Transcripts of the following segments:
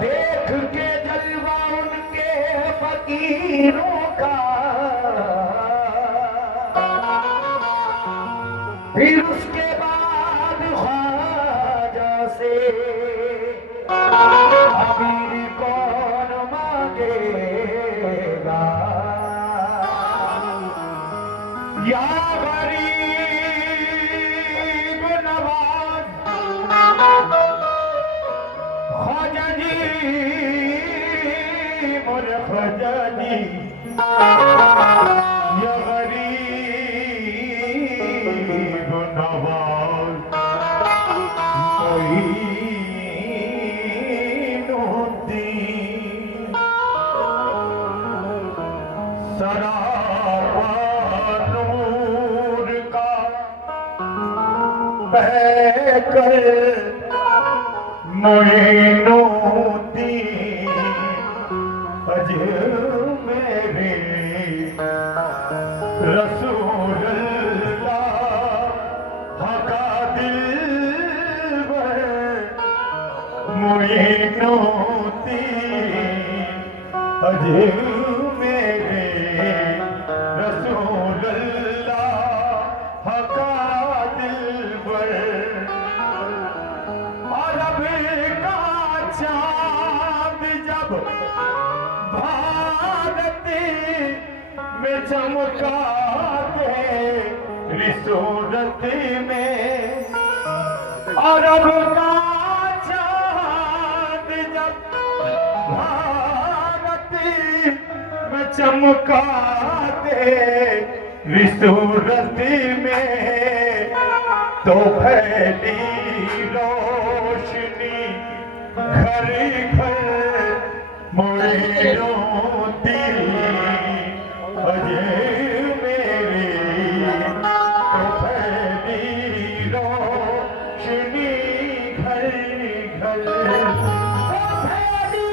देख के जलवा उनके फकीरों का, फिर उसके बाद ख्वाजा से अमीर कौन मांगेगा। या गरीब नवाज ख्वाजा जी, मोरे ख्वाजा जी, या गरीब नवाज मोइनुद्दीन, सरापा नूर का बहकर मोइनुद्दीन, अज मेरे रसूलुल्लाह हका दिलबर मोइनुद्दीन, अज मेरे रसूलुल्लाह हका दिलबर। अरब का चाँद जब भारत में चमका तेरी सूरत में, अरब का चाँद जब भारत में चमका तेरी सूरत में, तो फैली रोशनी घर घर मोइनुद्दीन, अज मेरे तो फैली रोशनी घर घर, तो फैली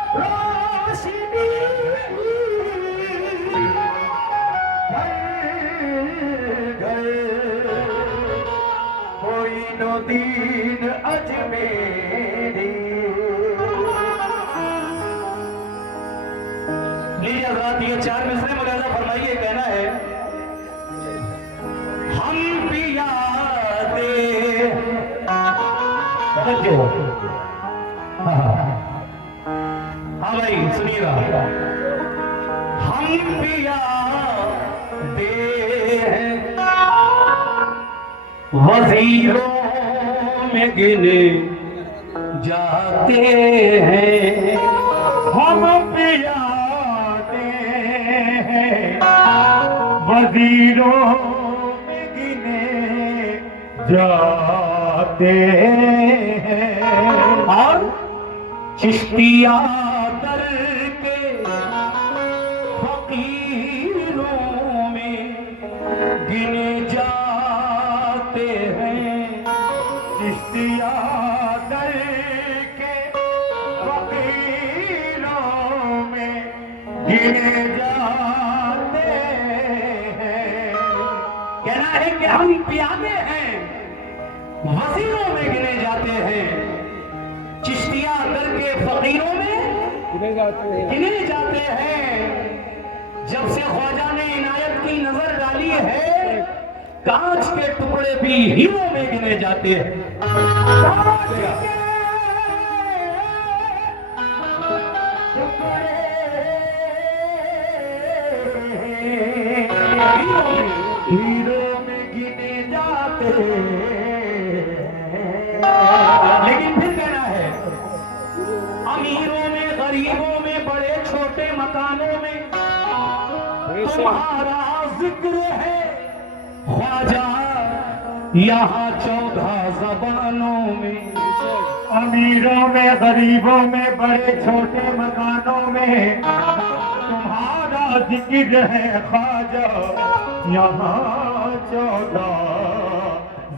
रोशनी मोइनुद्दीन अजमेरी। लीजिए हज़रात, ये चार मिसरे मुलाज़ा फरमाइए। कहना है, हम पिया दे, हाँ भाई सुनिएगा, हम पिया दे वज़ीरों में गिने जाते हैं, हम पियादे हैं वज़ीरों में गिने जाते हैं, और चिश्तिया दर के फकीरों में गिने जाते हैं, चिश्तिया दर के फकीरों में गिने जाते हैं। कहना है कि हम पियादे हैं, वज़ीरों में गिने जाते हैं, चिश्तिया दर के फकीरों में गिने जाते हैं। जब से ख्वाजा ने इनायत की नजर डाली है, कांच के टुकड़े भी हीरों में गिने जाते हैं। हीरों में गिने जाते हैं। लेकिन फिर कहना है, अमीरों में, गरीबों में, बड़े छोटे मकानों में तुम्हारा जिक्र है ख्वाजा, यहाँ 14 ज़बानों में। अमीरों में, गरीबों में, बड़े छोटे मकानों में तुम्हारा जिक्र है ख्वाजा, यहाँ 14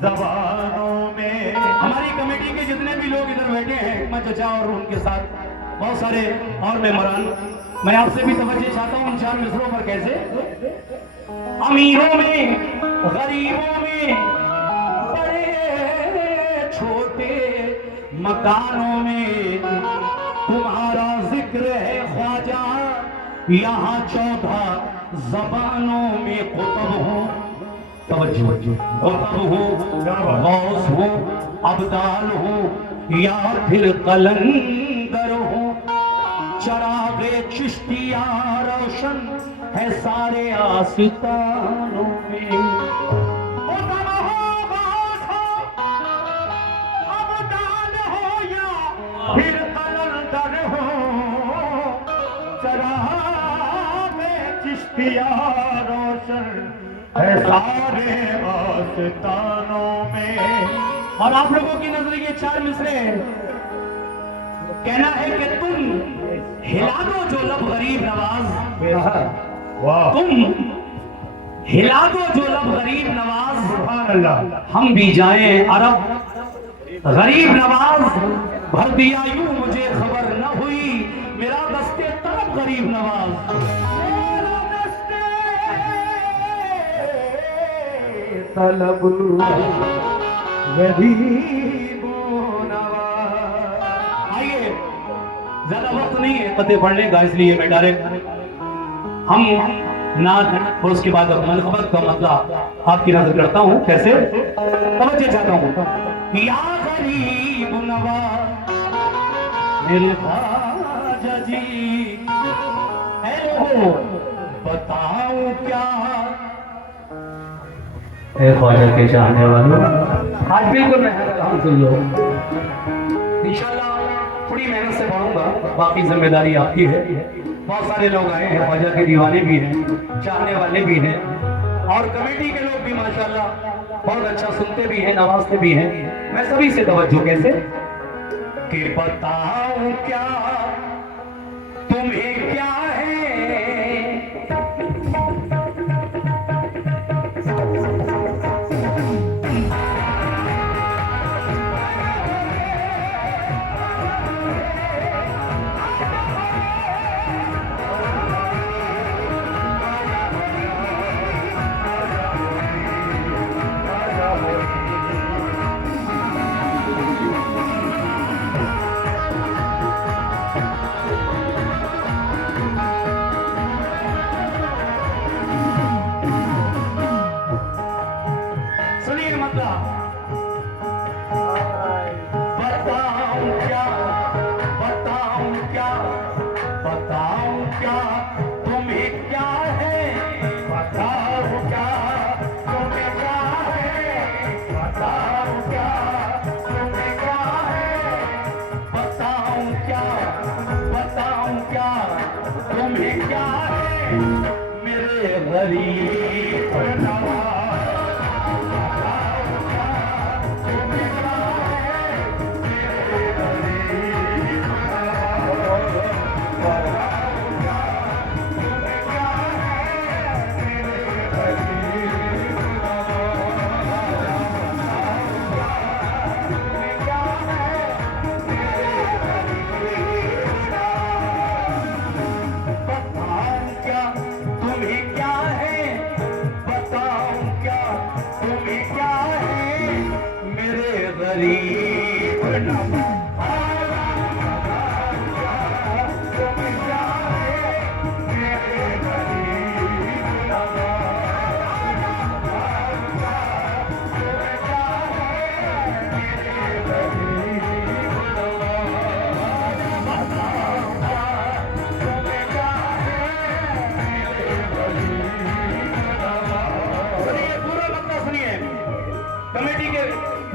ज़बानों में। हमारी कमेटी के जितने भी लोग इधर बैठे हैं, मैं चचा और उनके साथ बहुत सारे और मेहमान, मैं आपसे भी तवज्जो चाहता हूँ इन 4 मिसरों पर। कैसे? अमीरों में, गरीबों में, बड़े छोटे मकानों में तुम्हारा जिक्र है ख्वाजा। यहाँ 14 जबानों में कुतुब हूँ, तवज्जो, कुतुब हूँ, गौस हूँ, अब्दाल हूँ या फिर कलंदर हूँ। चरागे चिश्तिया रोशन है सारे आस्तानों में। कुतुब हो, गौस हो, अब्दाल हो या फिर कलंदर हो। चरागे चिश्तिया रोशन है सारे आस्तानों में। और आप लोगों की नजर ये 4 मिसरे, कहना है कि तुम हिला दो जो लब गरीब नवाज, तुम हिला दो जो लब गरीब नवाज। सुभान अल्लाह। हम भी जाएं अरब गरीब नवाज, भर दिया यूं मुझे खबर न हुई मेरा दस्ते तलब गरीब नवाज। तलब आइए, ज्यादा वक्त नहीं है पते पढ़ने का, इसलिए मैं डायरेक्ट हम नात और उसके बाद मनकबत का मतलब आपकी नजर करता हूँ। कैसे? तवज्जो चाहता हूँ। या गरीब नवाज मेरे ख्वाजा जी, ऐ लोगों बताऊं क्या, ख्वाजा के चाहने वालों, आज बिल्कुल मेहनत हम सुन लो। इंशाल्लाह थोड़ी मेहनत से पढ़ूंगा, बाकी जिम्मेदारी आपकी है। बहुत सारे लोग आए हैं, ख्वाजा के दीवाने भी हैं, चाहने वाले भी हैं, और कमेटी के लोग भी माशाल्लाह बहुत अच्छा सुनते भी हैं, नवाजते भी हैं। मैं सभी से तवज्जो। कैसे कि बताऊं क्या तुम्हें क्या है, मेरे गरीब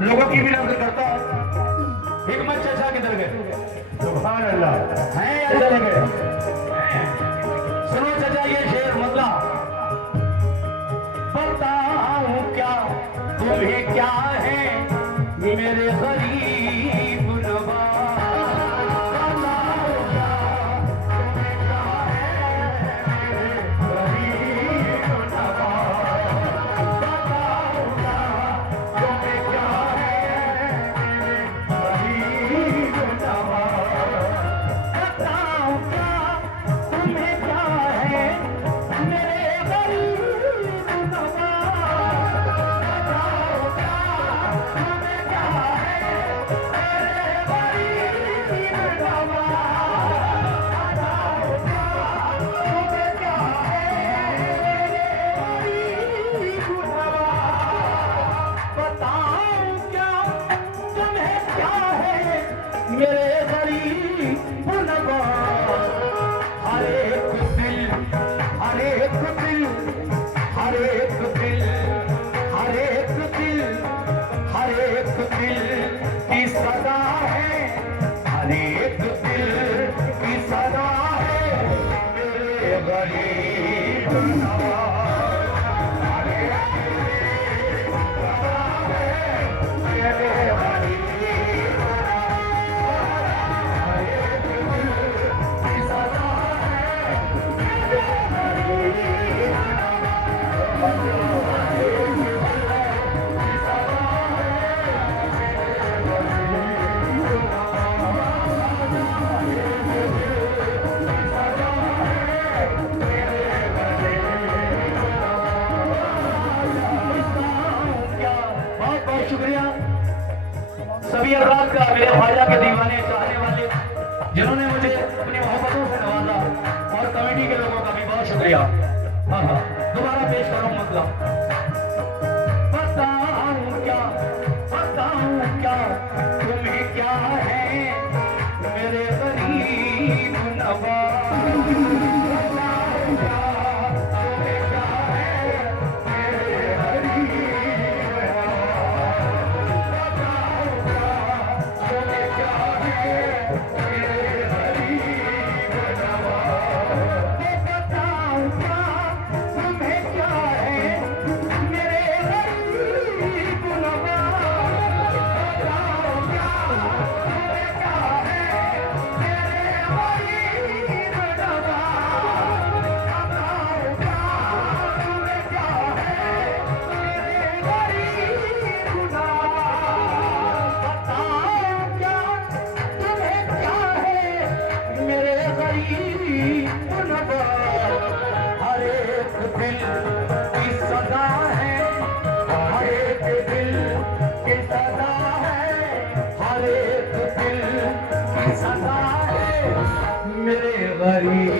लोगों की भी नजर करता हूँ। हिकमत चाचा किधर गए? सुभान अल्लाह, हैं या चले गए? सुनो चाचा ये शेर मतलब, बताऊं क्या तुम्हें क्या है मेरे गरीब नवाज, बताऊं क्या तुम्हें क्या है गरीब नवाज, बताऊं क्या तुम्हें क्या है गरीब नवाज, गरीब नवाज, मेरे गरीब शुक्रिया सभी अफराद का, मेरे ख्वाजा के दीवाने चाहने वाले जिन्होंने मुझे अपनी मोहब्बतों से नवाजा, और कमेटी के लोगों का भी बहुत शुक्रिया। हाँ हाँ, दोबारा पेश करूँ मतलब बताऊं क्या तुम्हें क्या है मेरे गरीब नवाज, मेरे गरीब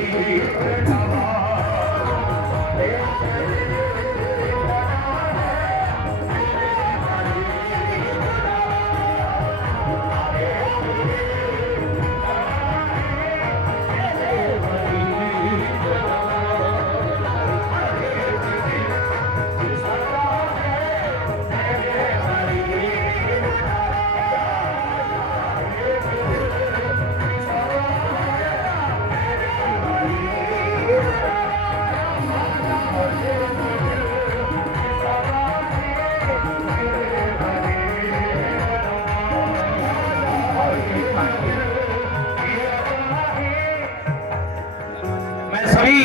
सभी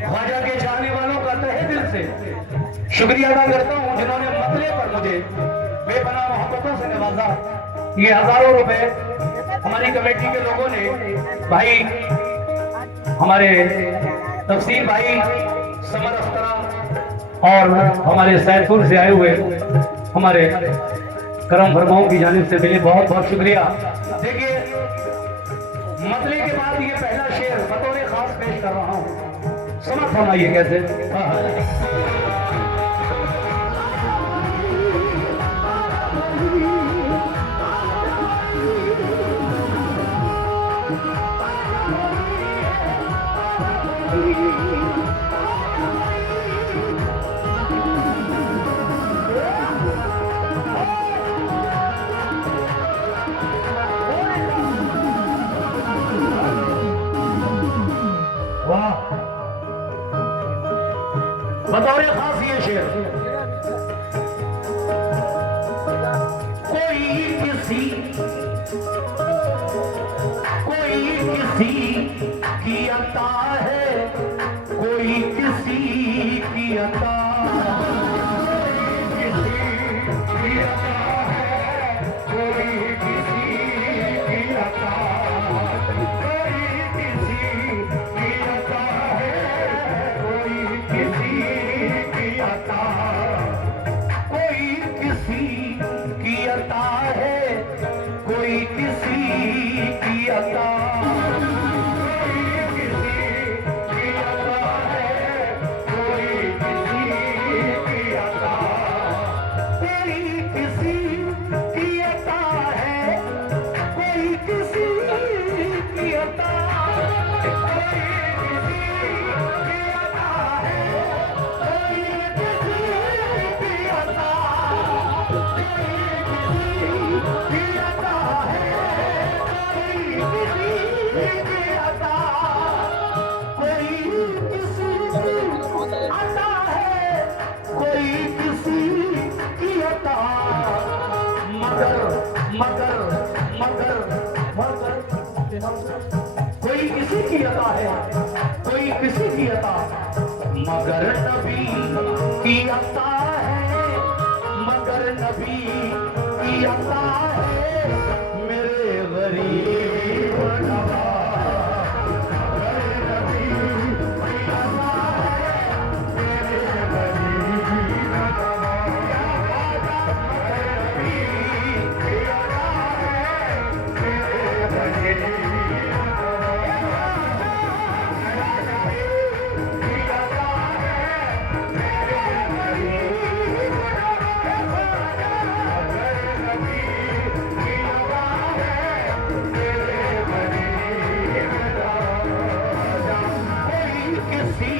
ख्वाजा के चाहने वालों का तहे दिल से शुक्रिया अदा करता हूँ, जिन्होंने मतले पर मुझे बेपनाह मोहब्बतों से नवाजा। ये हजारों रुपए हमारी कमेटी के लोगों ने, भाई हमारे तफसीर भाई, समर अख्तरा और हमारे सैदपुर से आए हुए हमारे करम फरमाओं की जानिब से मिले, बहुत बहुत शुक्रिया। देखिए मतले के बाद ये पहला शेर बतौर खास पेश कर रहा हूँ, समझ फरमाइए कैसे। वाह, बतौर खास ये शेर, कोई किसी की अता है, कोई किसी की अता, कोई किसी की अता, कोई किसी की अता, कोई किसी की अता है, कोई किसी किसी की अता मगर नबी की अता है, मगर नबी की अता है मेरे गरीब नवाज, मगर नबी की अता है मेरे गरीब नवाज, मगर नबी की अता है मेरे गरीब किसी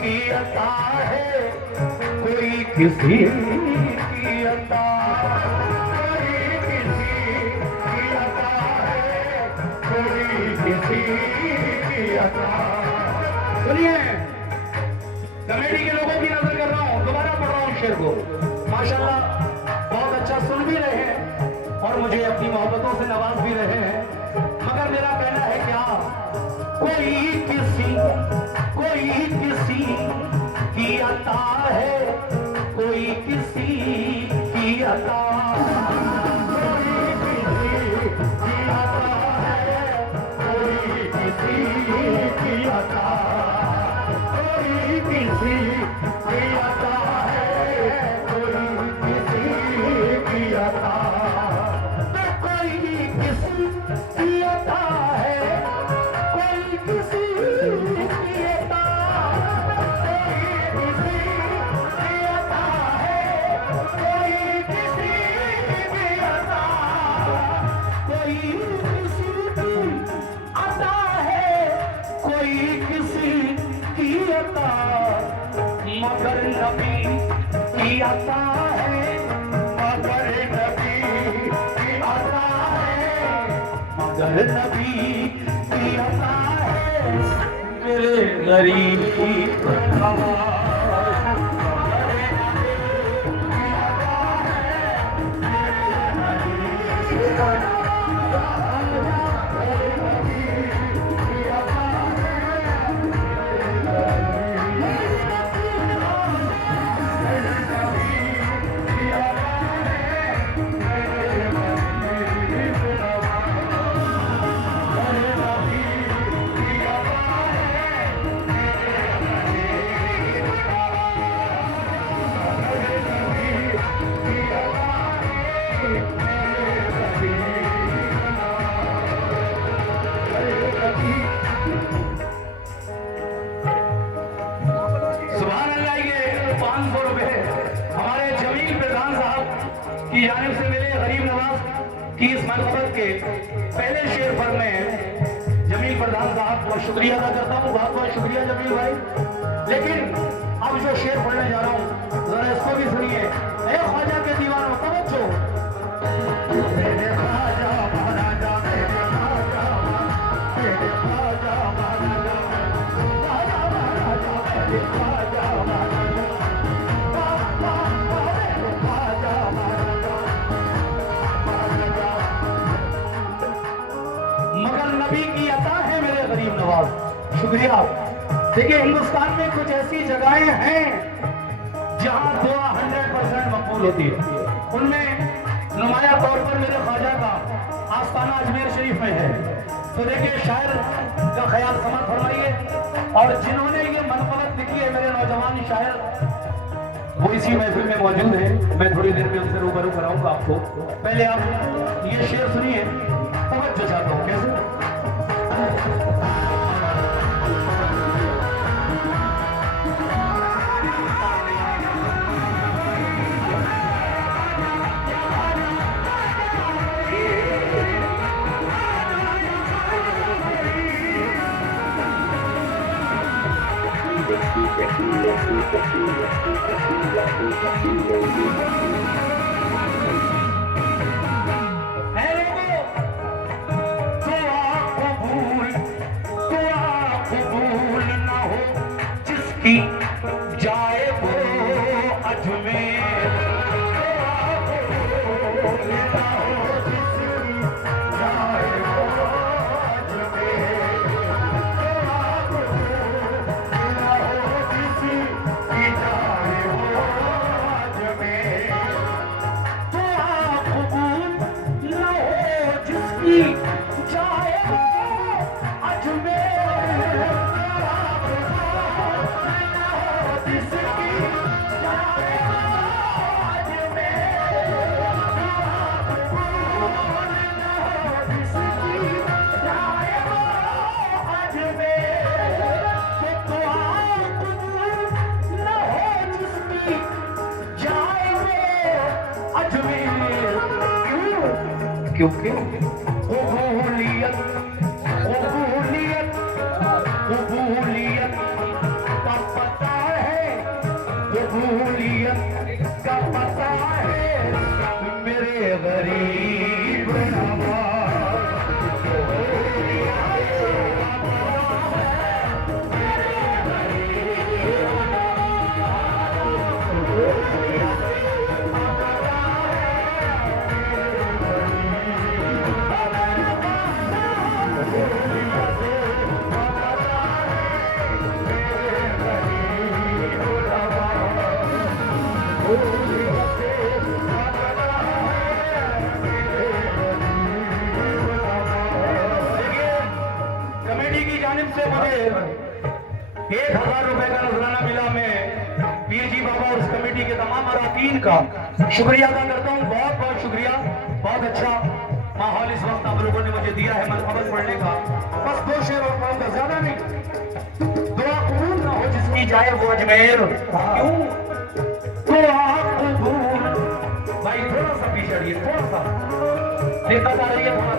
की अता, कोई किसी की अता है, कोई किसी की अता। सुनिए, कमेटी के लोगों की नजर कर रहा हूँ, दोबारा पढ़ रहा हूँ शेर को। माशाल्लाह बहुत अच्छा सुन भी रहे हैं और मुझे अपनी मोहब्बतों से नवाज भी रहे हैं, मगर मेरा कहना है क्या, कोई किसी की अता है, कोई किसी की अता, कोई किसी की अता है, कोई किसी की अता, कोई किसी की अता है, कोई किसी की अता, तो कोई किसी की अता है, कोई किसी की अता, मगर नबी की अता है, मगर नबी की अता है, मगर नबी की अता है मेरे गरीब नवाज। की जानिब से मेरे गरीब नवाज की इस मनसबत के पहले शेर पर मैं जमील प्रधान साहब को शुक्रिया अदा करता हूँ, बहुत बहुत शुक्रिया जमील भाई। लेकिन अब जो शेर पढ़ने जा रहा हूँ जरा इसको भी सुनिए। ए ख्वाजा के दीवानों तवज्जो, मेरे ख्वाजा महाराजा, मेरे ख्वाजा, मेरे ख्वाजा महाराजा, ख्वाजा महाराजा, मेरे ख्वाजा महाराजा, ख्वाजा महाराजा, मगर नबी की अता है मेरे गरीब नवाज। शुक्रिया। देखिए हिंदुस्तान में कुछ ऐसी जगहें हैं जहां दुआ 100% मकबूल होती है। उनमें नुमाया तौर पर मेरे ख्वाजा का आस्थाना अजमेर शरीफ में है। तो देखिए शायर का ख्याल समझ फरमाइए, और जिन्होंने ये मनफरत लिखी है मेरे नौजवान शायर, वो इसी महफिल में मौजूद है। मैं थोड़ी देर में उनसे रूबरू कराऊंगा आपको। पहले आप ये शेर सुनिए, तवज्जो चाहता हूँ। कैसे जिसकी जाए वो अजमेर, क्योंकि कबूलियत कबूलियत कबूलियत का पता है, कबूलियत का पता है मेरे गरीब नवाज। कमेटी की जानिब से मुझे 1000 रुपए का नजराना मिला। मैं पीर जी बाबा और उस कमेटी के तमाम अरकान का शुक्रिया अदा करता हूँ। बहुत बहुत शुक्रिया। बहुत अच्छा माहौल इस वक्त आप लोगों ने मुझे दिया है मरहबत पढ़ने का। बस 2 शेर और पढ़ूंगा, ज्यादा नहीं। दुआ कबूल ना हो जिसकी जाए वो अजमेर, क्यों दुआ कबूल। भाई थोड़ा सा पीछे हटिए, थोड़ा सा देखा जा रही है, थोड़ा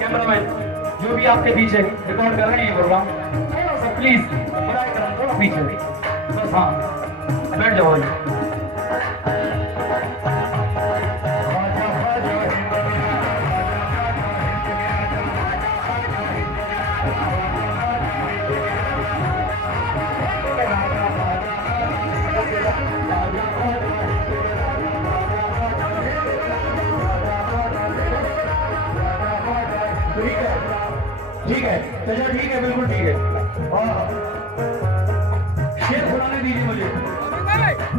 कैमरामैन जो भी आपके पीछे रिकॉर्ड कर रहे हैं ये प्रोग्राम, थोड़ा सा प्लीज बराए करम थोड़ा पीछे हटिए बस। हाँ बैठ जाओ। ठीक है चलो, ठीक है, बिल्कुल ठीक है। और शेर सुनाने दीजिए मुझे,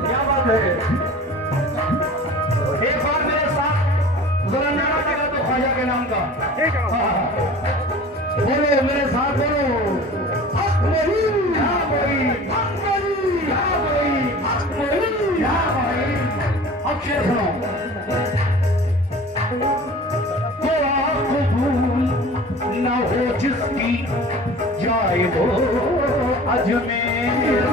क्या बात है। एक बार मेरे साथ जरा नारा लगा तो ख्वाजा के नाम का बोलो, मेरे साथ बोलो, अकबरी या भाई, अकबरी या भाई, अकबरी या भाई। अब शेर सुनो। ना हो जिसकी जाए वो अजमेर,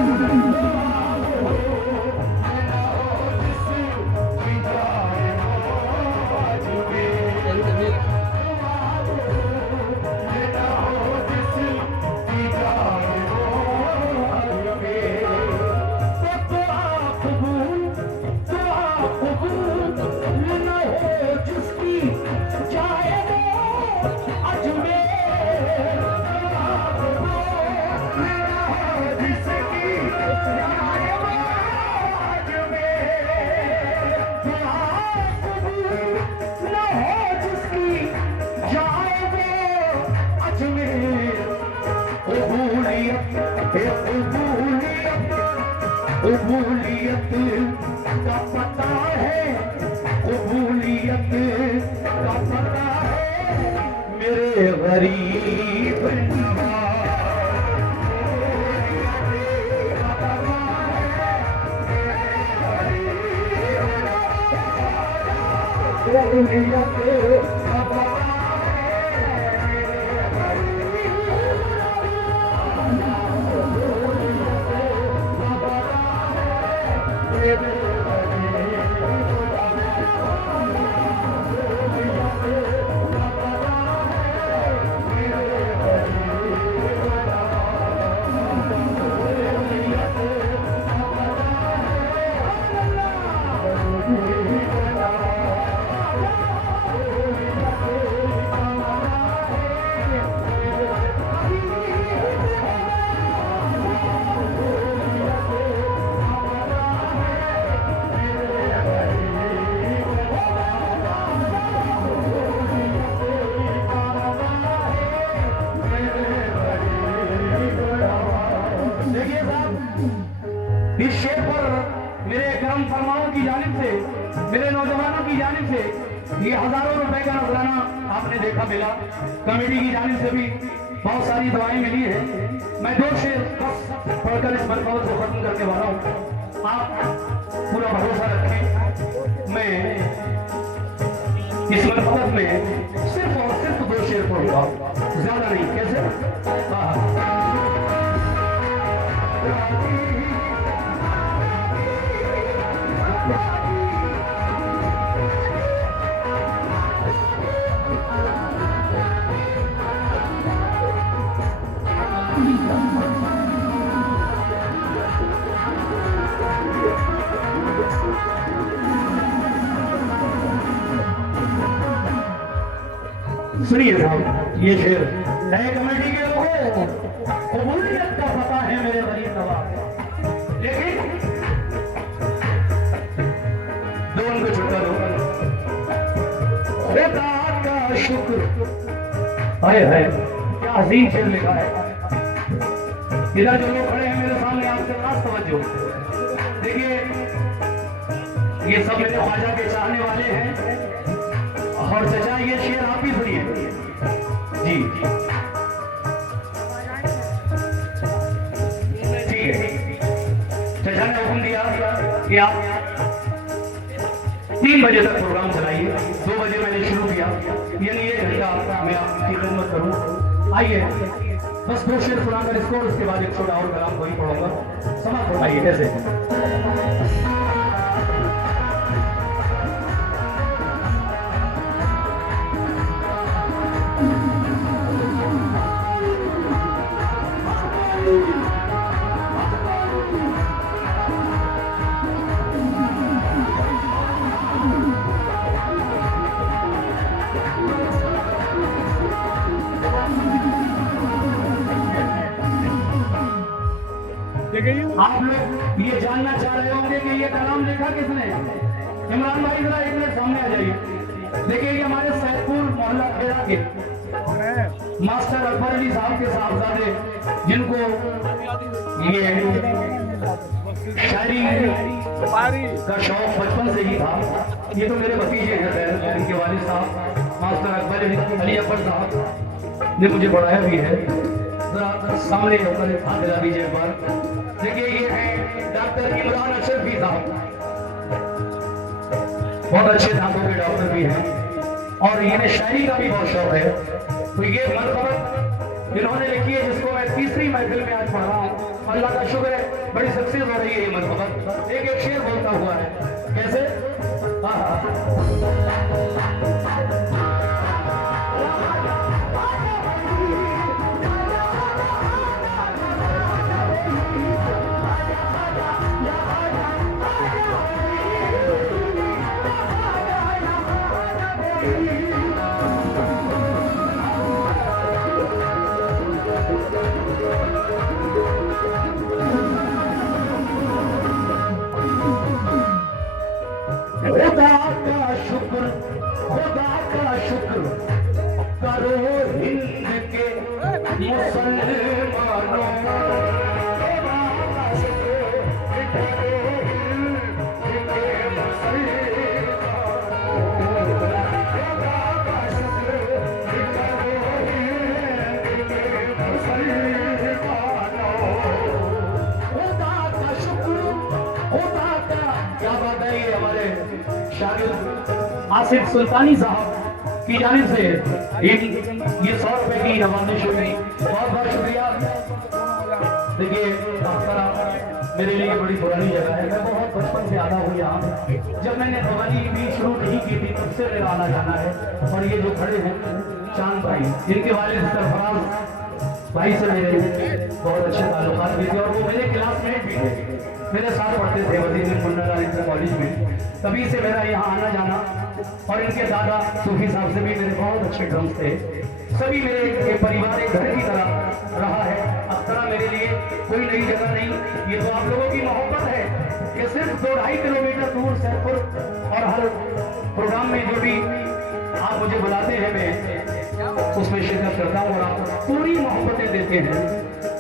कबूलियत का पता है, कबूलियत का पता है मेरे गरीब नवाज। इस शेर पर मेरे करम फरमाओं की जानिब से, मेरे नौजवानों की जानिब से ये हजारों रुपए का नजराना आपने देखा मिला। कमेटी की जानिब से भी बहुत सारी दुआएं मिली है। मैं 2 शेर बस पढ़कर इस मनफवत को खत्म करके वाला हूँ। आप पूरा भरोसा रखें, मैं इस मनफवत में सिर्फ और सिर्फ 2 शेर पढ़ूंगा, ज्यादा नहीं। कैसे? सुनिए साहब, ये शेर नए कमेटी के लोगों कबूलियत का पता है मेरे गरीब नवाब, लेकिन दो उनको छुट्टा दो। खुदा का शुक्र, हाय हाय क्या अजीम शेर लिखा है। इधर जो लोग खड़े हैं मेरे सामने, आपसे खास तवज्जो। देखिए ये सब मेरे ख्वाजा के चाहने वाले हैं, और चचा ये शेर आप ही सुनिए जी। ठीक है, चचा ने हुक्म दिया कि आप 3 बजे तक प्रोग्राम चलाइए। 2 बजे मैंने शुरू किया, यानी 1 घंटा मैं आपकी खिदमत करूं। आइए बस 2 शेर सुनाकर इसको, उसके बाद एक छोटा और कलाम कोई पढ़ूंगा। समाप्त हो आइए कैसे। आप लोग ये जानना चाह रहे होंगे कि ये कलाम लिखा किसने। इमरान भाई जरा 1 मिनट सामने आ जाइए। देखिए ये हमारे सैदपुर मोहल्ला खेड़ा के मास्टर अकबर अली साहब के साहबजादे, जिनको ये शायरी का शौक बचपन से ही था। ये तो मेरे भतीजे हैं, इनके वालिद साहब मास्टर अकबर अली अकबर साहब ने मुझे पढ़ाया भी है। जरा सामने होकर हाथ लगा दीजिए एक बार। देखिए ये है डॉक्टर इमरान अशरफी साहब, बहुत अच्छे दांतों के डॉक्टर भी हैं, और इन्हें शायरी का भी बहुत शौक है। तो ये मनकबत जिन्होंने लिखी है, जिसको मैं 3री महफिल में आज पढ़ रहा हूँ, अल्लाह का शुक्र है बड़ी सक्सेस हो रही है ये मनकबत। एक एक शेर बोलता हुआ है, कैसे। खुदा का शुक्र करो हिंद के मुसलमानों। आसिफ सुल्तानी साहब की जानिब से ये 100 रुपए की नवाजिश हुई, बहुत बहुत शुक्रिया। देखिए मेरे लिए बड़ी पुरानी जगह है, मैं बहुत बचपन से आता हूँ यहाँ। जब मैंने कवाली भी शुरू नहीं की थी तब से मेरा आना जाना है। और ये जो खड़े हैं चांद भाई, जिनके वालिद सरफराज भाई से मेरे बहुत अच्छे ताल्लुकात भी थे, और वो मेरे क्लासमेट भी थे, मेरे साथ पढ़ते थे वजीर मुन्ना इंटर कॉलेज में। तभी से मेरा यहाँ आना जाना, और इनके दादा सूफी साहब से भी मेरे बहुत अच्छे ड्रम्स थे। सभी मेरे परिवार एक घर की तरह रहा है। अब तरह मेरे लिए कोई नई जगह नहीं, ये तो आप लोगों की मोहब्बत है कि सिर्फ 2-2.5 किलोमीटर दूर सैदपुर, और हर प्रोग्राम में जो भी आप मुझे बुलाते हैं मैं उसमें शिरकत करता हूँ, और आप पूरी मोहब्बतें देते हैं।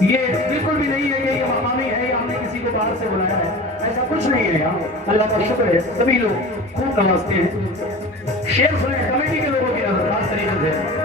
ये बिल्कुल भी नहीं है कि ये मकामी है या हमने किसी को बाहर से बुलाया है, ऐसा कुछ नहीं है। यहाँ अल्लाह का शुक्र है, सभी लोग खूब नवाजते हैं। शेर सुने कमेटी के लोगों की नजर खास तरीके से।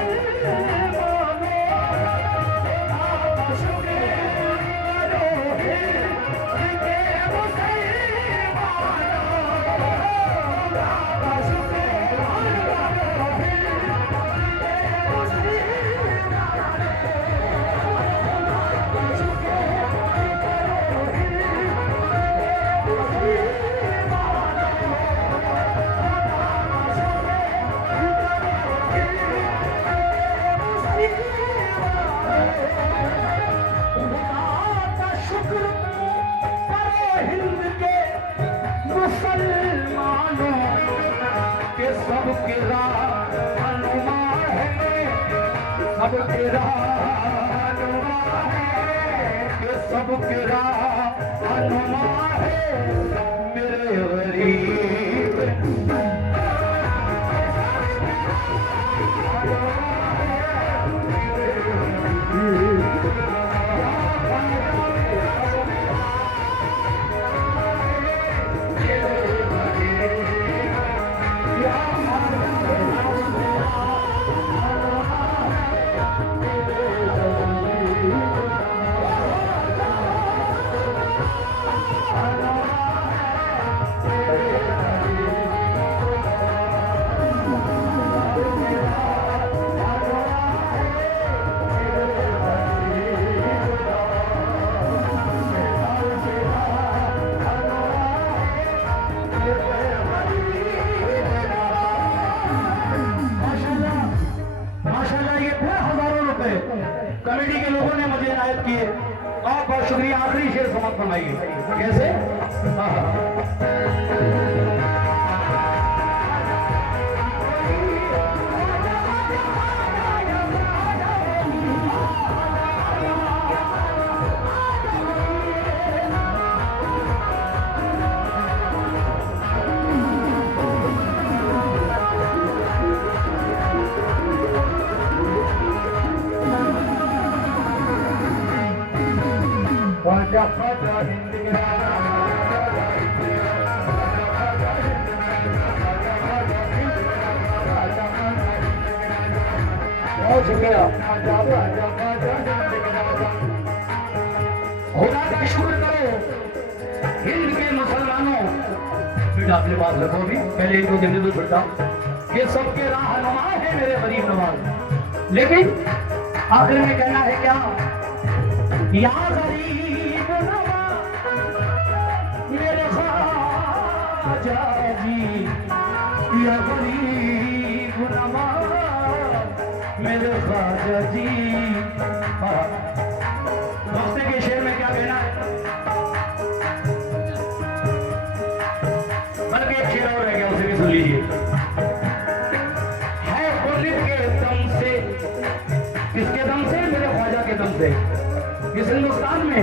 सबके हनुमान है, सबके हनुमान है, सबके हनुमान है मेरे गरीब। कमेटी के लोगों ने मुझे इनायत किए, बहुत बहुत शुक्रिया। आखिरी शेर समाप्त फरमाइए। कैसे? बहुत शुक्रिया। खुदा का शुक्र करो हिंद के मुसलमानों, अपने पास रखो भी, पहले इनको देने दो छुट्टा। ये सबके रहनुमा है मेरे गरीब नवाज। लेकिन आखिर में कहना है क्या? या गरीब नवाज मेरे ख्वाजा जी, या गरीब नवाज मेरे ख्वाजा जी। दोस्ते के शेर में क्या कहना है? बल्कि एक शेर और रह गया, उसे भी सुन लीजिए। है खुद के दम से, किसके दम से? मेरे ख्वाजा के दम से। इस हिंदुस्तान में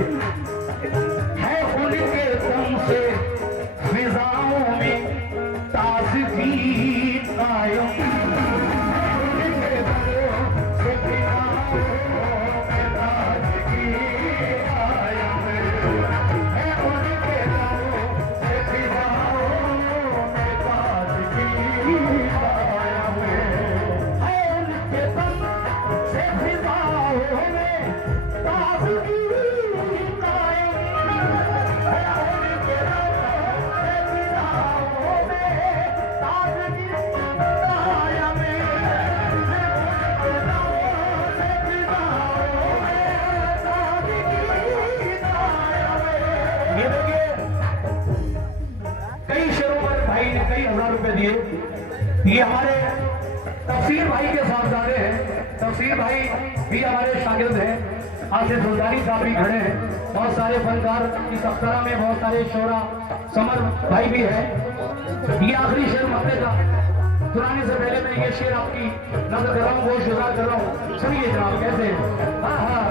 है खुद के दम से फिजाओं में ताज़गी कायम। दिए। ये हमारे तफसीर भाई के साहबजादे हैं, तफसीर भाई भी हमारे शागिर्द हैं। आसिफ सुल्तानी साहब भी खड़े हैं, बहुत सारे फनकार इस अख्तरा में, बहुत सारे शोरा, समर भाई भी हैं। ये आखिरी शेर मक्ते का सुनाने से पहले मैं ये शेर आपकी नजर कर रहा हूँ, बहुत शुक्रिया कर रहा हूँ। सुनिए जनाब कैसे। हाँ हाँ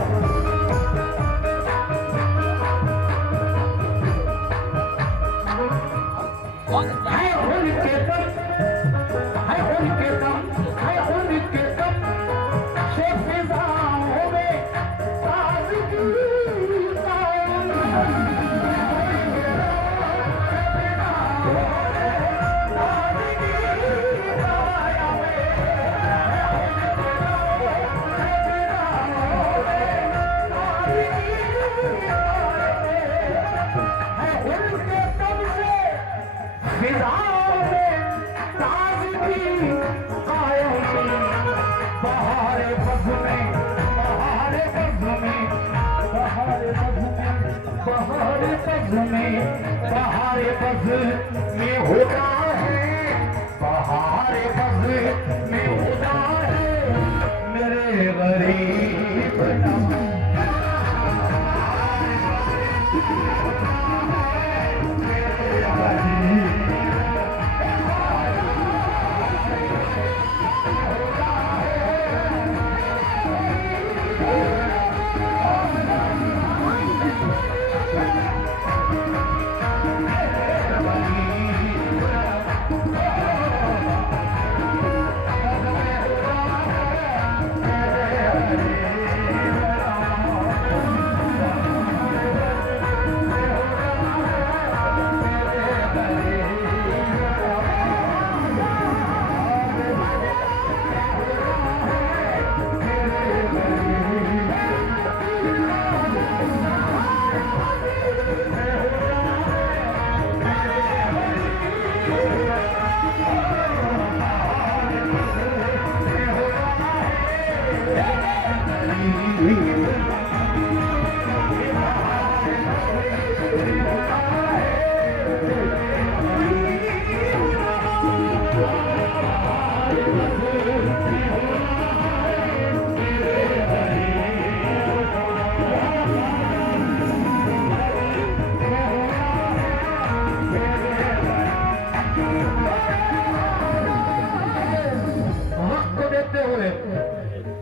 बहार बज़ में होता है, बहार बज़ में होता है मेरे गरीब नवाज।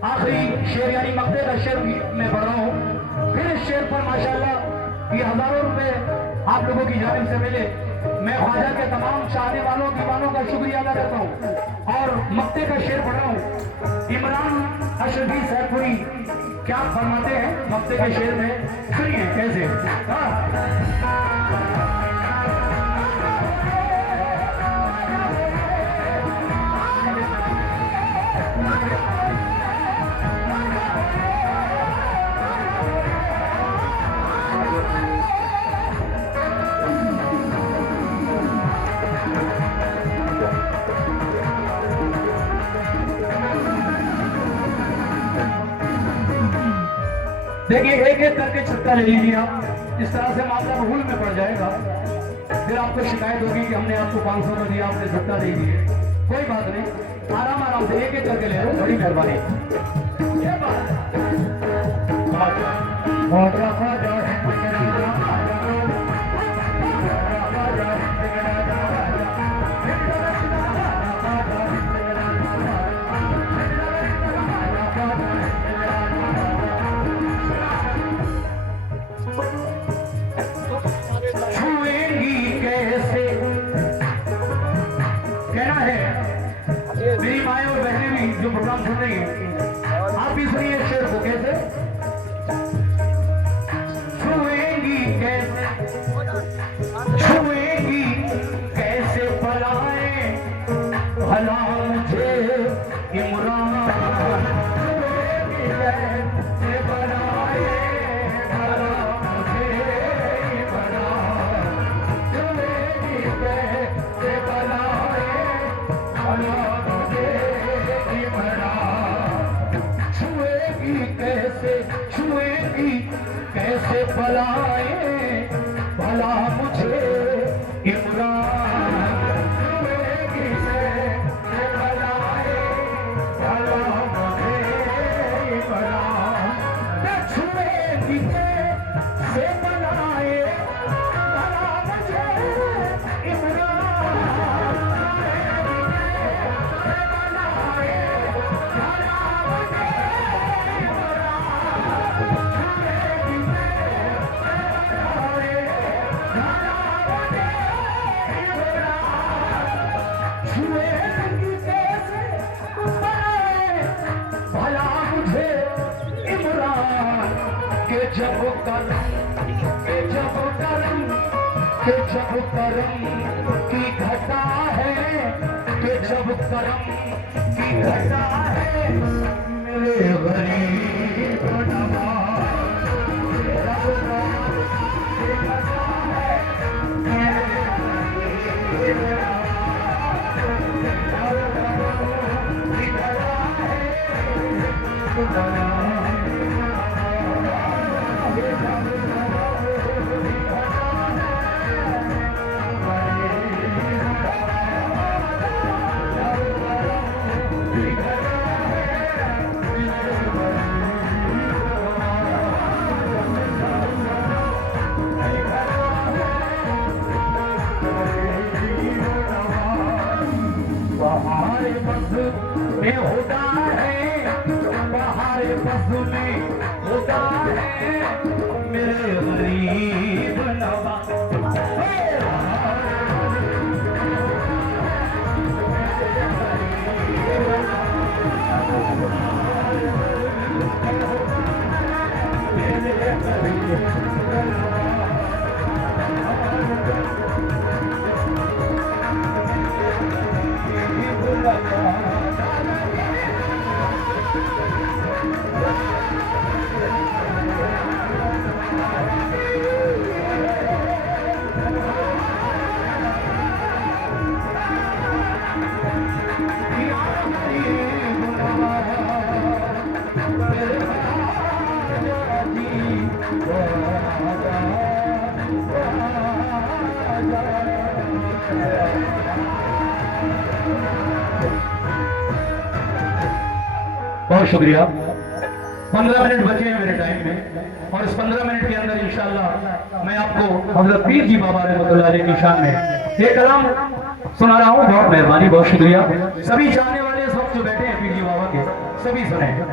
आखिरी शेर यानी मक्ते का शेर मैं पढ़ रहा हूँ। फिर इस शेर पर माशाल्लाह ये हजारों रुपए आप लोगों की जानिब से मिले। मैं ख्वाजा के तमाम चाहने वालों दीवानों का शुक्रिया अदा करता हूँ और मक्ते का शेर पढ़ रहा हूँ। इमरान अशरफी सैफुरी क्या फरमाते हैं मक्ते के शेर में, सुनिए कैसे। देखिए एक एक करके छक्का ले लीजिए आप, इस तरह से मामला भूल में पड़ जाएगा, फिर आपको शिकायत होगी कि हमने आपको 500 का दिया आपने छक्का दे दिए। कोई बात नहीं, आराम आराम से एक एक करके ले लो, बड़ी मेहरबानी। मेरी माएँ और बहनें भी जो प्रोग्राम सुन रही हैं, आप भी सुनिए शेर को कैसे। छुएंगी कैसे, छुएंगी कैसे पलाए भला मुझे इमरान, कैसे बनाए भला मुझे इमरान, छुएंगी कैसे बनाए भला छुएगी कैसे पलाए भला मुझे इमरान, छुएगी कैसे पलाए भला मुझे इमरान, छुएगी कैसे पलाए भला मुझे इमरान। जब करम की घटा है, कि जब करम की घटा है मेरे गरीब नवाज, फजले खुदा है मेरे गरीब नवाज। बहुत शुक्रिया। 15 मिनट बचे हैं मेरे टाइम में, और इस 15 मिनट के अंदर इंशाअल्लाह मैं आपको हजरत पीर जी बाबा रहमतुल्लाह अलैह की शान में एक कलाम सुना रहा हूँ। बहुत मेहरबानी, बहुत शुक्रिया। सभी चाहने वाले इस वक्त जो बैठे हैं पीर जी बाबा के, सभी सुने।